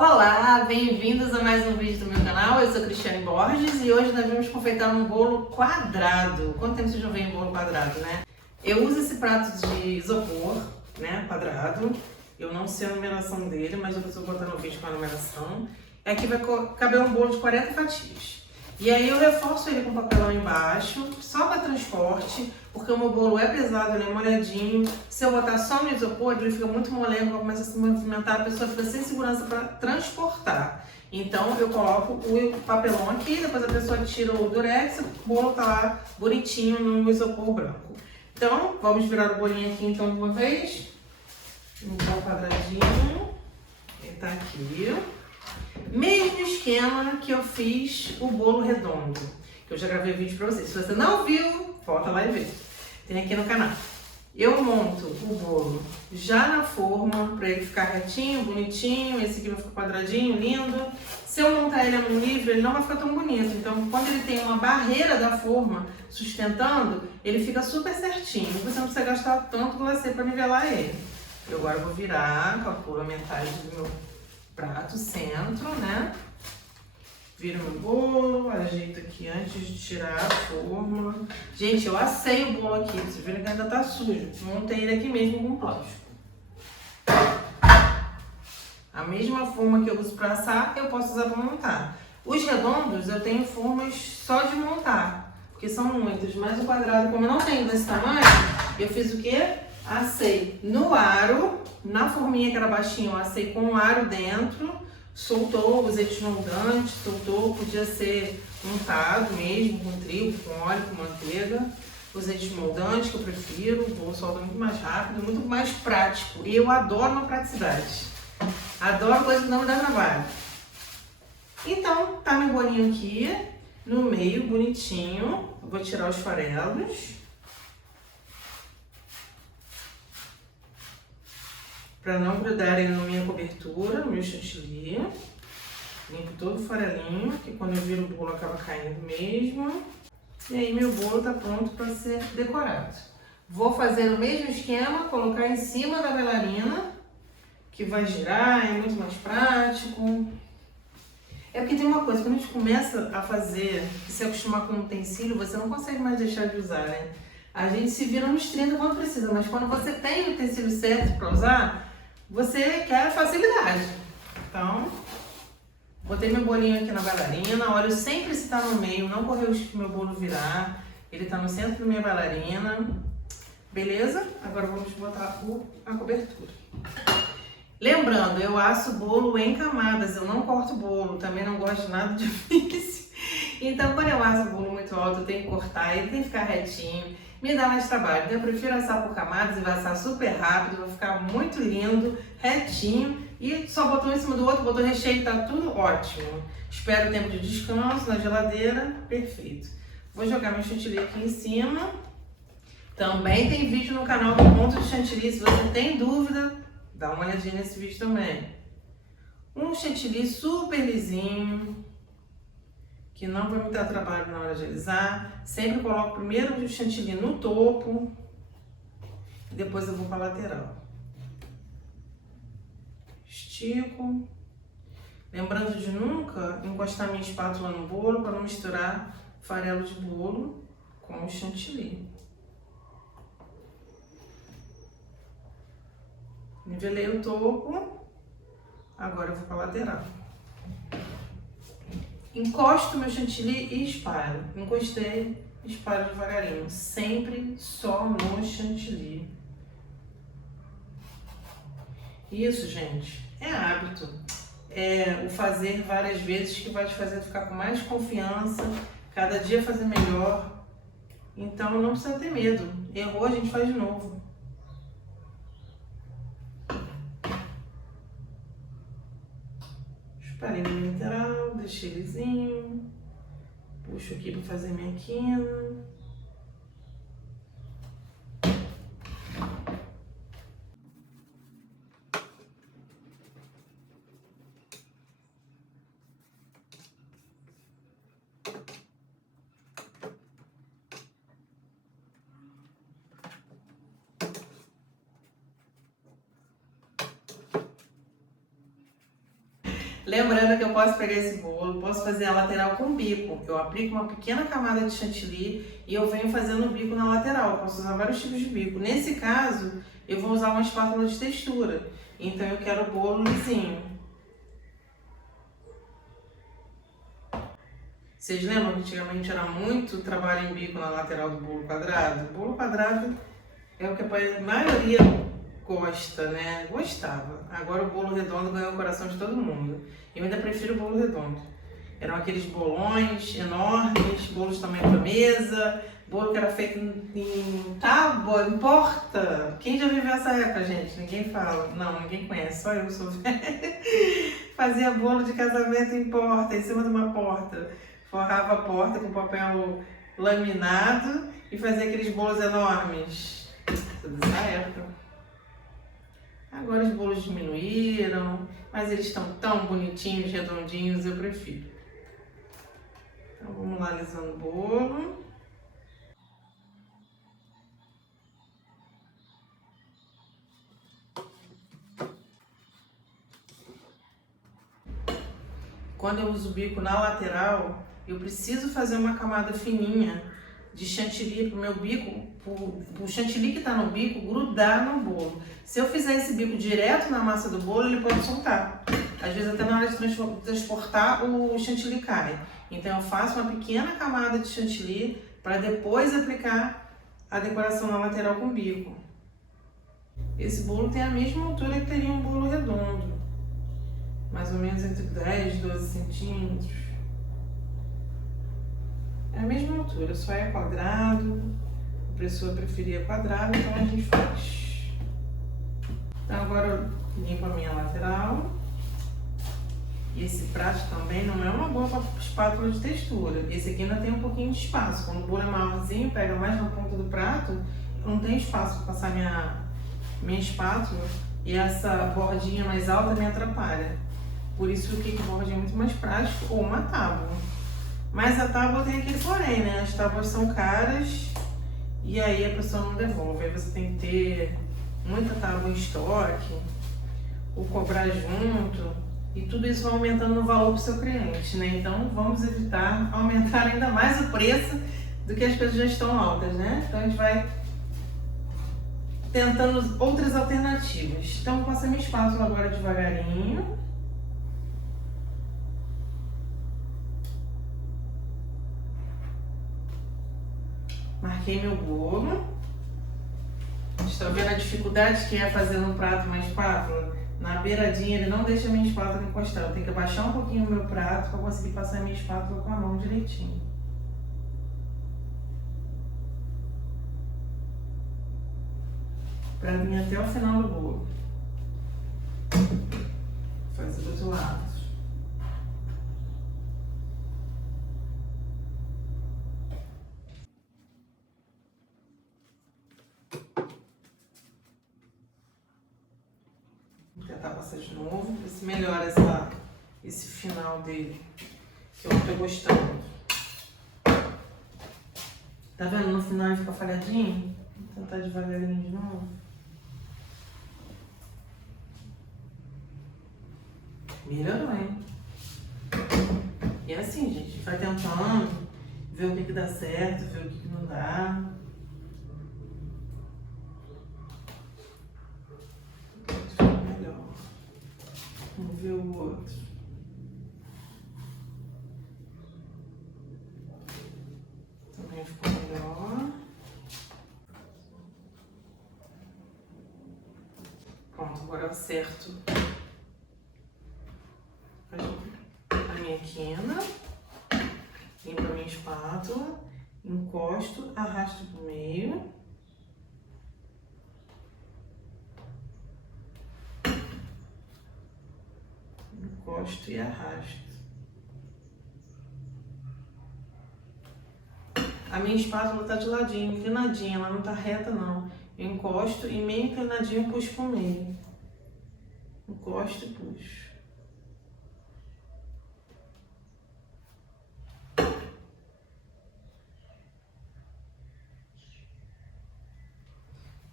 Olá, bem-vindos a mais um vídeo do meu canal. Eu sou Cristiane Borges e hoje nós vamos confeitar um bolo quadrado. Quanto tempo vocês não veem bolo quadrado, né? Eu uso esse prato de isopor, né, quadrado. Eu não sei a numeração dele, mas eu vou botar no vídeo com a numeração. Aqui vai caber um bolo de 40 fatias. E aí eu reforço ele com papelão embaixo, só para transporte, porque o meu bolo é pesado, ele é molhadinho. Se eu botar só no isopor, ele fica muito molengo, começa a se movimentar, a pessoa fica sem segurança para transportar. Então eu coloco o papelão aqui, depois a pessoa tira o durex, o bolo tá lá bonitinho no isopor branco. Então vamos virar o bolinho aqui então de uma vez. Então quadradinho, ele tá aqui. Mesmo esquema que eu fiz o bolo redondo, que eu já gravei vídeo pra vocês. Se você não viu, volta lá e vê. Tem aqui no canal. Eu monto o bolo já na forma, pra ele ficar retinho, bonitinho. Esse aqui vai ficar quadradinho, lindo. Se eu montar ele no livro, ele não vai ficar tão bonito. Então, quando ele tem uma barreira da forma sustentando, ele fica super certinho. Você não precisa gastar tanto glacê pra nivelar ele. Eu agora vou virar, calculo a metade do meu prato, centro, né? Viro meu bolo, ajeito aqui antes de tirar a forma. Gente, eu assei o bolo aqui, vocês viram que ainda tá sujo. Montei ele aqui mesmo com plástico. A mesma forma que eu uso para assar, eu posso usar para montar. Os redondos, eu tenho formas só de montar, porque são muitas. Mas o quadrado, como eu não tenho desse tamanho, eu fiz o quê? Assei no aro, na forminha que era baixinha, eu assei com um aro dentro, soltou, usei desmoldante, soltou, podia ser untado mesmo, com trigo, com óleo, com manteiga. Usei desmoldante, que eu prefiro, o bolo solta muito mais rápido, muito mais prático. E eu adoro uma praticidade. Adoro coisa que não me dá trabalho. Então, tá meu bolinho aqui, no meio, bonitinho. Eu vou tirar os farelos. Para não grudarem na minha cobertura, no meu chantilly. Limpo todo o farelinho, que quando eu viro o bolo acaba caindo mesmo. E aí meu bolo tá pronto para ser decorado. Vou fazer o mesmo esquema, colocar em cima da bailarina, que vai girar, é muito mais prático. É porque tem uma coisa, quando a gente começa a fazer, se acostumar com um utensílio, você não consegue mais deixar de usar, né? A gente se vira nos 30 quando precisa, mas quando você tem o utensílio certo para usar, você quer facilidade. Então, botei meu bolinho aqui na bailarina, olho sempre se tá no meio, não correr o risco do meu bolo virar. Ele tá no centro da minha bailarina. Beleza? Agora vamos botar a cobertura. Lembrando, eu asso o bolo em camadas, eu não corto o bolo, também não gosto de nada difícil. Então, quando eu asso o bolo muito alto, eu tenho que cortar, ele tem que ficar retinho. Me dá mais trabalho, então eu prefiro assar por camadas e vai assar super rápido, vai ficar muito lindo, retinho. E só botou um em cima do outro, botou recheio, tá tudo ótimo. Espero o tempo de descanso na geladeira, perfeito. Vou jogar meu chantilly aqui em cima. Também tem vídeo no canal do Ponto de Chantilly, se você tem dúvida, dá uma olhadinha nesse vídeo também. Um chantilly super lisinho, que não vai me dar trabalho na hora de alisar. Sempre coloco primeiro o chantilly no topo e depois eu vou para a lateral. Estico. Lembrando de nunca encostar minha espátula no bolo para não misturar farelo de bolo com o chantilly. Nivelei o topo, agora eu vou para a lateral. Encosto meu chantilly e espalho. Encostei, espalho devagarinho. Sempre só no chantilly. Isso, gente, é hábito. É o fazer várias vezes que vai te fazer ficar com mais confiança, cada dia fazer melhor. Então não precisa ter medo. Errou, a gente faz de novo. Espalhei minha lateral, deixei lisinho. Puxo aqui para fazer minha quina. Lembrando que eu posso pegar esse bolo, posso fazer a lateral com bico. Eu aplico uma pequena camada de chantilly e eu venho fazendo o bico na lateral. Eu posso usar vários tipos de bico. Nesse caso, eu vou usar uma espátula de textura. Então eu quero o bolo lisinho. Vocês lembram que antigamente era muito trabalho em bico na lateral do bolo quadrado? O bolo quadrado é o que a maioria gosta, né? Gostava. Agora o bolo redondo ganhou o coração de todo mundo. Eu ainda prefiro o bolo redondo. Eram aqueles bolões enormes, bolos tamanho da mesa, bolo que era feito em tábua, em porta. Quem já viveu essa época, gente? Ninguém fala. Não, ninguém conhece, só eu sou velha. Fazia bolo de casamento em porta, em cima de uma porta. Forrava a porta com papel laminado e fazia aqueles bolos enormes. Tudo dessa época. Agora os bolos diminuíram, mas eles estão tão bonitinhos, redondinhos, eu prefiro. Então vamos lá alisando o bolo. Quando eu uso o bico na lateral, eu preciso fazer uma camada fininha de chantilly para o meu bico, o chantilly que está no bico grudar no bolo. Se eu fizer esse bico direto na massa do bolo, ele pode soltar. Às vezes até na hora de transportar, o chantilly cai. Então eu faço uma pequena camada de chantilly para depois aplicar a decoração na lateral com bico. Esse bolo tem a mesma altura que teria um bolo redondo. Mais ou menos entre 10 e 12 centímetros. É a mesma altura, só é quadrado. A pessoa preferia quadrado, então a gente faz. Então agora eu limpo a minha lateral. E esse prato também não é uma boa espátula de textura. Esse aqui ainda tem um pouquinho de espaço. Quando o bolo é maiorzinho, pega mais na ponta do prato, não tem espaço para passar minha espátula. E essa bordinha mais alta me atrapalha. Por isso o kickboard é muito mais prático, ou uma tábua. Mas a tábua tem aquele porém, né? As tábuas são caras e aí a pessoa não devolve. Aí você tem que ter muita tábua em estoque, ou cobrar junto. E tudo isso vai aumentando o valor para o seu cliente, né? Então vamos evitar aumentar ainda mais o preço do que as coisas já estão altas, né? Então a gente vai tentando outras alternativas. Então eu vou passar minha espátula agora devagarinho. Marquei meu bolo. Estão vendo a dificuldade que é fazer no prato uma espátula? Na beiradinha ele não deixa a minha espátula encostar. Eu tenho que abaixar um pouquinho o meu prato para conseguir passar a minha espátula com a mão direitinho. Para vir até o final do bolo. Fazer do outro lado. Vou tentar passar de novo, ver se melhora esse final dele, que eu tô gostando. Tá vendo? No final ele fica falhadinho. Vou tentar devagarinho de novo. Melhorou, hein? E é assim, gente, vai tentando, ver o que dá certo, ver o que não dá. Fica melhor. Vamos ver o outro. Também ficou melhor. Pronto, agora eu acerto a minha quina, limpo a minha espátula, encosto, arrasto pro meio. Encosto e arrasto. A minha espátula tá de ladinho, inclinadinha, ela não tá reta não. Eu encosto e meio inclinadinho puxo pro meio. Encosto e puxo.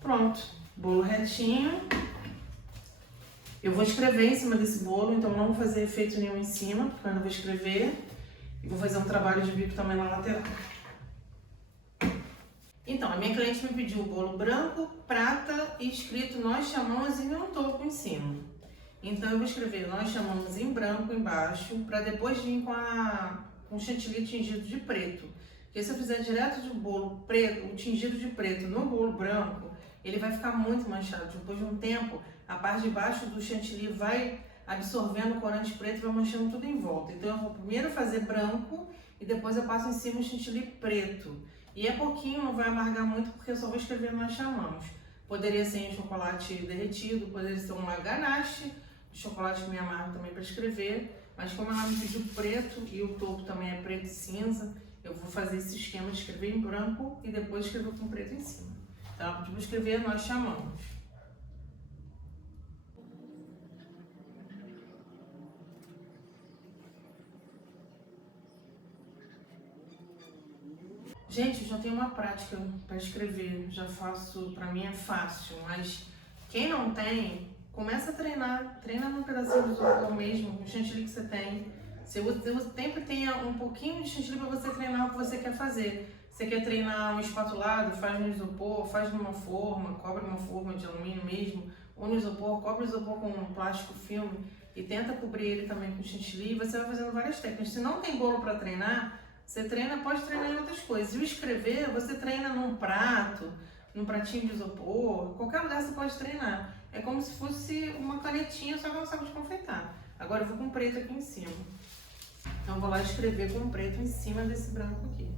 Pronto, bolo retinho. Eu vou escrever em cima desse bolo, então não vou fazer efeito nenhum em cima, porque eu ainda vou escrever. E vou fazer um trabalho de bico também na lateral. Então, a minha cliente me pediu o bolo branco, prata e escrito nós chamamos e um topo em cima. Então eu vou escrever nós chamamos em branco embaixo, para depois vir com o chantilly tingido de preto. Porque se eu fizer direto do bolo preto, o tingido de preto no bolo branco, ele vai ficar muito manchado. Depois de um tempo, a parte de baixo do chantilly vai absorvendo o corante preto e vai manchando tudo em volta. Então eu vou primeiro fazer branco e depois eu passo em cima o chantilly preto. E é pouquinho, não vai amargar muito, porque eu só vou escrever nós chamamos. Poderia ser em chocolate derretido, poderia ser uma ganache de chocolate que me amargo também para escrever. Mas como ela me pediu preto e o topo também é preto e cinza, eu vou fazer esse esquema de escrever em branco e depois escrever com preto em cima. Então ela pediu para escrever nós chamamos. Gente, eu já tenho uma prática para escrever, já faço, para mim é fácil, mas quem não tem, começa a treinar, treina num pedacinho de isopor mesmo, o chantilly que você tem. Você sempre tenha um pouquinho de chantilly para você treinar o que você quer fazer. Você quer treinar um espatulado, faz no isopor, faz numa forma, cobre uma forma de alumínio mesmo, ou no isopor, cobre o isopor com um plástico filme e tenta cobrir ele também com chantilly e você vai fazendo várias técnicas. Se não tem bolo para treinar, você treina, pode treinar em outras coisas. E o escrever, você treina num prato, num pratinho de isopor, qualquer lugar você pode treinar. É como se fosse uma canetinha, só que não sabe de confeitar. Agora eu vou com preto aqui em cima. Então eu vou lá escrever com preto em cima desse branco aqui.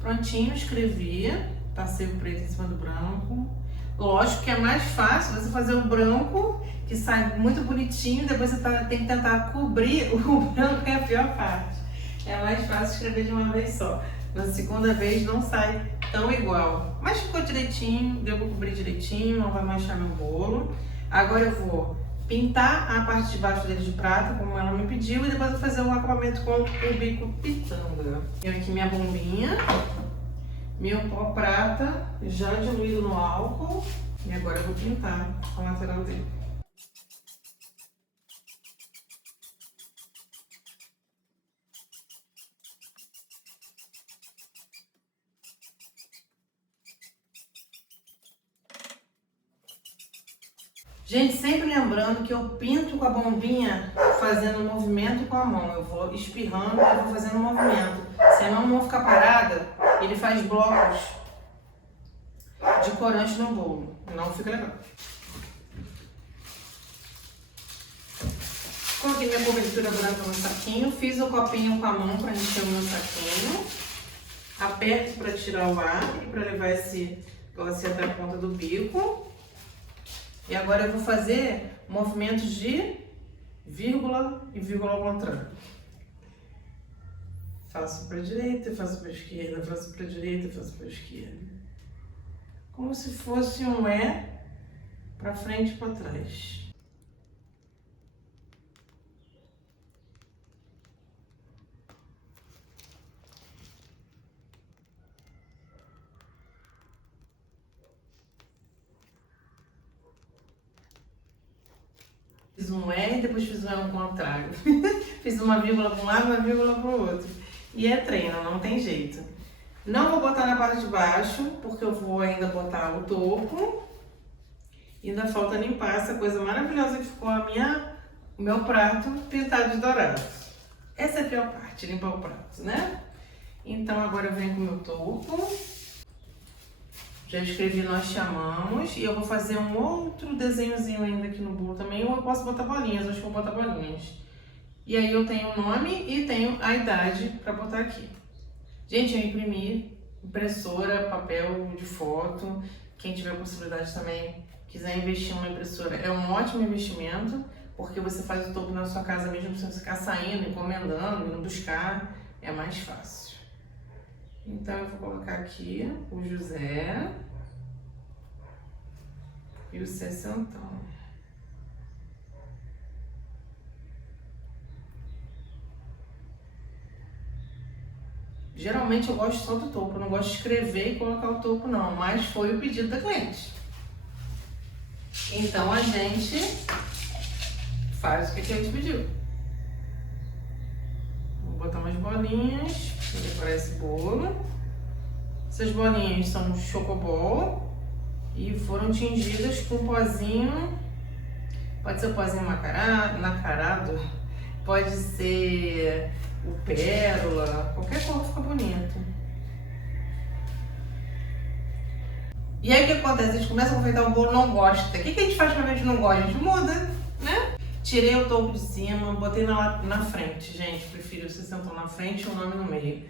Prontinho, escrevi, passei o preto em cima do branco. Lógico que é mais fácil você fazer o branco, que sai muito bonitinho, depois você tem que tentar cobrir o branco, que é a pior parte. É mais fácil escrever de uma vez só. Na segunda vez não sai tão igual. Mas ficou direitinho, deu pra cobrir direitinho, não vai manchar meu bolo. Agora eu vou pintar a parte de baixo dele de prata, como ela me pediu, e depois eu vou fazer um acabamento com o bico pitanga. Tenho aqui minha bombinha, meu pó prata, já diluído no álcool, e agora eu vou pintar a lateral dele. Gente, sempre lembrando que eu pinto com a bombinha fazendo um movimento com a mão. Eu vou espirrando e vou fazendo um movimento. Se a mão não ficar parada, ele faz blocos de corante no bolo. Não fica legal. Coloquei minha cobertura branca no saquinho. Fiz o copinho com a mão para encher o meu saquinho. Aperto para tirar o ar e para levar esse glacê até a ponta do bico. E agora eu vou fazer movimentos de vírgula e vírgula ao contrário. Faço para a direita, faço para a esquerda, faço para a direita, faço para a esquerda. Como se fosse um E para frente e para trás. Fiz um E e depois fiz um E ao contrário. Fiz uma vírgula para um lado, uma vírgula para o outro. E é treino, não tem jeito. Não vou botar na parte de baixo, porque eu vou ainda botar o topo. E ainda falta limpar essa coisa maravilhosa que ficou o meu prato pintado de dourado. Essa é a pior parte, limpar o prato, né? Então agora eu venho com o meu topo. Já escrevi nós chamamos e eu vou fazer um outro desenhozinho ainda aqui no bolo também, ou eu posso botar bolinhas, acho que eu vou botar bolinhas. E aí eu tenho o nome e tenho a idade para botar aqui. Gente, eu imprimi impressora, papel de foto, quem tiver possibilidade também quiser investir numa impressora, é um ótimo investimento, porque você faz o topo na sua casa mesmo, sem você ficar saindo, encomendando, indo buscar, é mais fácil. Então eu vou colocar aqui o José. e o 60. Geralmente eu gosto só do topo, eu não gosto de escrever e colocar o topo não, mas foi o pedido da cliente. Então a gente faz o que a cliente pediu. Vou botar umas bolinhas para decorar esse bolo. Essas bolinhas são chocobol e foram tingidas com pozinho, pode ser o pozinho nacarado, pode ser o pérola, qualquer cor fica bonito. E aí o que acontece? A gente começa a confeitar o bolo, não gosta. O que a gente faz quando a gente não gosta? A gente muda, né? Tirei o topo de cima, botei na frente, gente. Prefiro o 60 na frente e o nome no meio.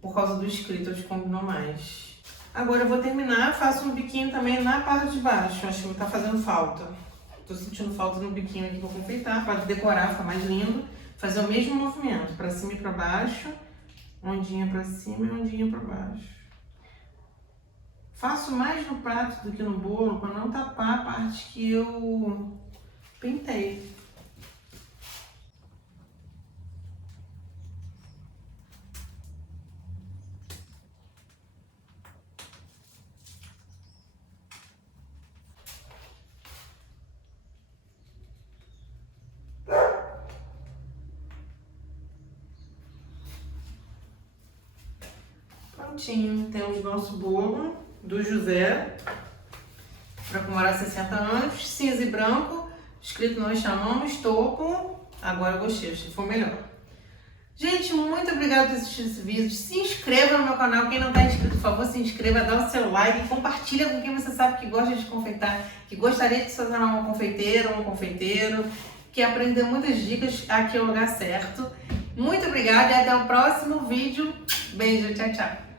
Por causa do escrito, eu te combinou mais. Agora eu vou terminar, faço um biquinho também na parte de baixo. Acho que tá fazendo falta. Tô sentindo falta no biquinho aqui pra confeitar, para decorar, ficar mais lindo. Fazer o mesmo movimento, pra cima e pra baixo. Ondinha pra cima e ondinha pra baixo. Faço mais no prato do que no bolo, pra não tapar a parte que eu pintei. Prontinho, temos nosso bolo do José para comemorar 60 anos, cinza e branco, escrito nós chamamos, topo, agora bochecha, foi melhor. Gente, muito obrigada por assistir esse vídeo, se inscreva no meu canal, quem não está inscrito, por favor, se inscreva, dá o seu like, compartilha com quem você sabe que gosta de confeitar, que gostaria de se tornar uma confeiteira ou um confeiteiro, que aprender muitas dicas, aqui é o lugar certo. Muito obrigada e até o próximo vídeo. Beijo, tchau, tchau.